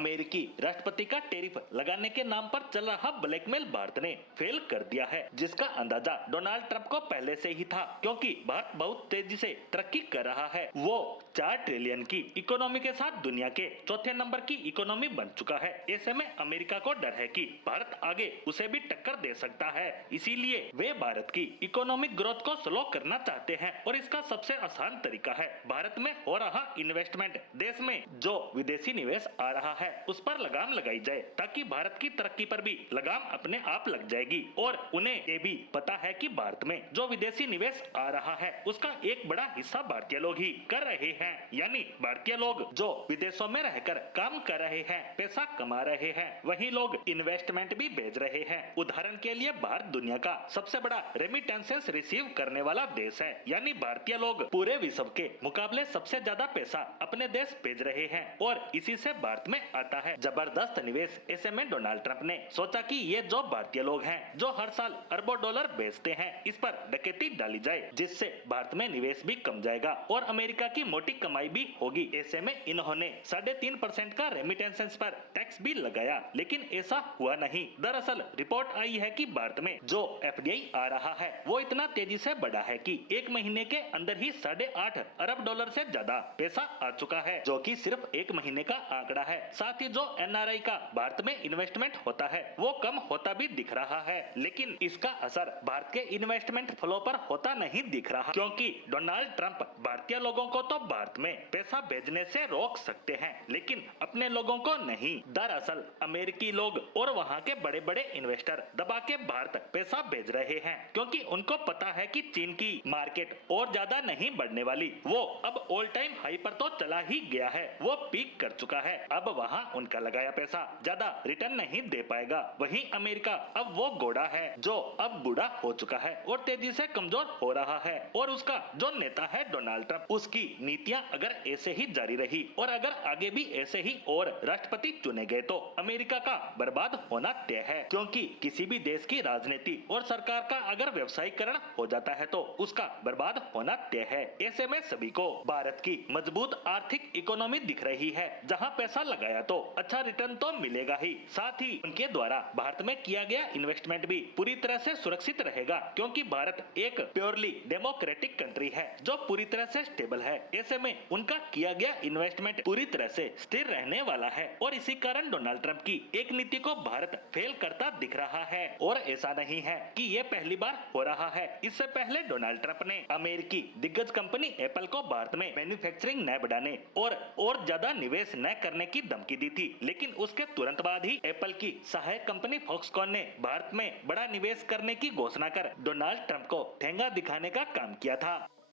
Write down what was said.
अमेरिकी राष्ट्रपति का टैरिफ लगाने के नाम पर चल रहा ब्लैकमेल भारत ने फेल कर दिया है, जिसका अंदाजा डोनाल्ड ट्रंप को पहले से ही था, क्योंकि भारत बहुत तेजी से तरक्की कर रहा है। वो 4 ट्रिलियन की इकोनॉमी के साथ दुनिया के चौथे नंबर की इकोनॉमी बन चुका है। ऐसे में अमेरिका को डर है कि भारत आगे उसे भी टक्कर दे सकता है, इसीलिए वे भारत की इकोनॉमिक ग्रोथ को स्लो करना चाहते हैं। और इसका सबसे आसान तरीका है भारत में हो रहा इन्वेस्टमेंट। देश में जो विदेशी निवेश आ रहा है उस पर लगाम लगाई जाए, ताकि भारत की तरक्की पर भी लगाम अपने आप लग जाएगी। और उन्हें ये भी पता है कि भारत में जो विदेशी निवेश आ रहा है उसका एक बड़ा हिस्सा भारतीय लोग ही कर रहे हैं, यानी भारतीय लोग जो विदेशों में रहकर काम कर रहे हैं, पैसा कमा रहे हैं, वही लोग इन्वेस्टमेंट भी भेज रहे हैं। उदाहरण के लिए भारत दुनिया का सबसे बड़ा रेमिटेंसेस रिसीव करने वाला देश है, यानी भारतीय लोग पूरे विश्व के मुकाबले सबसे ज्यादा पैसा अपने देश भेज रहे हैं और इसी से भारत में आता है जबरदस्त निवेश। ऐसे में डोनाल्ड ट्रंप ने सोचा कि ये जो भारतीय लोग हैं जो हर साल अरबों डॉलर बेचते हैं, इस पर डकैती डाली जाए, जिससे भारत में निवेश भी कम जाएगा और अमेरिका की मोटी कमाई भी होगी। ऐसे में इन्होंने 3.5% का रेमिटेंसेस पर टैक्स भी लगाया, लेकिन ऐसा हुआ नहीं। दरअसल रिपोर्ट आई है कि भारत में जो एफडीआई आ रहा है वो इतना तेजी से बढ़ा है कि एक महीने के अंदर ही 8.5 अरब डॉलर से ज्यादा पैसा आ चुका है, जो कि सिर्फ एक महीने का आंकड़ा है। साथ ही जो एनआरआई का भारत में इन्वेस्टमेंट होता है वो कम होता भी दिख रहा है, लेकिन इसका असर भारत के इन्वेस्टमेंट फ्लो पर होता नहीं दिख रहा, क्योंकि डोनाल्ड ट्रंप भारतीय लोगों को तो भारत में पैसा भेजने से रोक सकते हैं, लेकिन अपने लोगों को नहीं। दरअसल अमेरिकी लोग और वहाँ के बड़े बड़े इन्वेस्टर दबा के भारत पैसा भेज रहे हैं, क्योंकि उनको पता है कि चीन की मार्केट और ज्यादा नहीं बढ़ने वाली। वो अब ऑल टाइम हाई पर तो चला ही गया है, वो पीक कर चुका है। अब वहाँ उनका लगाया पैसा ज्यादा रिटर्न नहीं दे पाएगा। वहीं अमेरिका अब वो घोड़ा है जो अब बूढ़ा हो चुका है और तेजी से कमजोर हो रहा है, और उसका जो नेता है डोनाल्ड ट्रंप, उसकी नीतियां अगर ऐसे ही जारी रही और अगर आगे भी ऐसे ही और राष्ट्रपति चुने गए तो अमेरिका का बर्बाद होना तय है, क्योंकि किसी भी देश की राजनीति और सरकार का अगर व्यवसायीकरण हो जाता है तो उसका बर्बाद होना तय है। ऐसे में सभी को भारत की मजबूत आर्थिक इकोनॉमी दिख रही है, जहां पैसा लगाया तो अच्छा रिटर्न तो मिलेगा ही, साथ ही उनके द्वारा भारत में किया गया इन्वेस्टमेंट भी पूरी तरह से सुरक्षित रहेगा, क्योंकि भारत एक प्योरली डेमोक्रेटिक कंट्री है जो पूरी तरह से स्टेबल है। ऐसे में उनका किया गया इन्वेस्टमेंट पूरी तरह से स्थिर रहने वाला है, और इसी कारण डोनाल्ड ट्रंप की एक नीति को भारत फेल करता दिख रहा है। और ऐसा नहीं है कि ये पहली बार हो रहा है, इससे पहले डोनाल्ड ट्रंप ने अमेरिकी दिग्गज कंपनी एप्पल को भारत में मैन्युफैक्चरिंग न बढ़ाने और ज्यादा निवेश न करने की धमकी दी थी, लेकिन उसके तुरंत बाद ही एप्पल की सहायक कंपनी फॉक्सकॉन ने भारत में बड़ा निवेश करने की घोषणा कर डोनाल्ड ट्रंप को ठेंगा दिखाने का काम किया था।